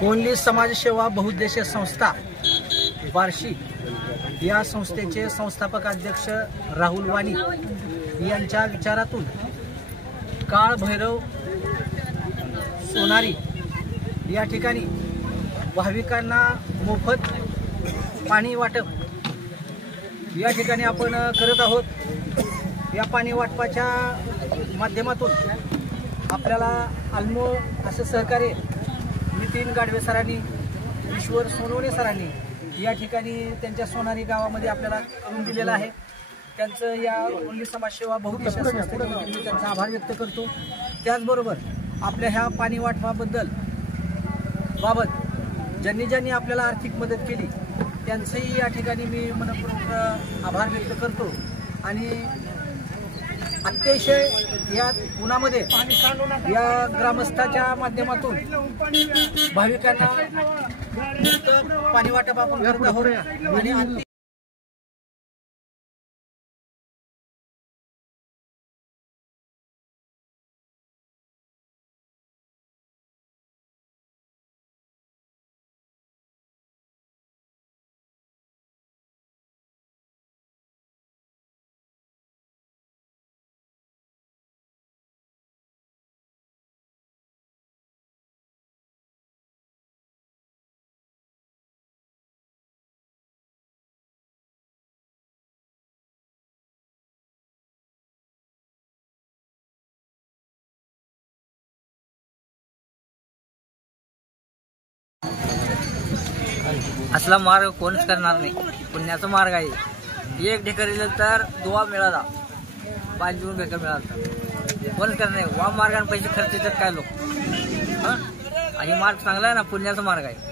कोणली समाजसेवा बहुउद्देशीय संस्था बार्शी या संस्थेचे संस्थापक अध्यक्ष राहुल वाणी यांच्या विचारातून काळ भैरव सोनारी या ठिकाणी भाविकांना मोफत पाणी वाटप या ठिकाणी आपण करत आहोत। या पाणी वाटपाच्या माध्यमातून आपल्याला अल्मो असं सहकार्य नितीन गाडवे सरांनी, ईश्वर सोनवणे सरांनी या ठिकाणी त्यांच्या सोनारी गावामध्ये आपल्याला करून दिलेलं आहे। त्यांचं या कोणली समाजसेवा बहुउद्देशीय संस्थेबद्दल मी त्यांचा आभार व्यक्त करतो। त्याचबरोबर आपल्या ह्या पाणी वाटपाबद्दल ज्यांनी ज्यांनी आपल्याला आर्थिक मदत केली त्यांचंही या ठिकाणी मी मनपूर्वक आभार व्यक्त करतो। आणि अतिशय या उन्हामध्ये या ग्रामस्थाच्या माध्यमातून भाविकांना पाणी वाटप आपण करत आहोत। आणि असला मार्ग कोणच करणार नाही, पुण्याचा मार्ग आहे। एक ढेकरीला तर दुवा मिळाला, पाच जून ढेकर मिळाला, कोणच करणार नाही। वा मार्गाने पैसे खर्च देतात काय लोक, आणि मार्ग चांगला आहे ना, पुण्याचा मार्ग आहे।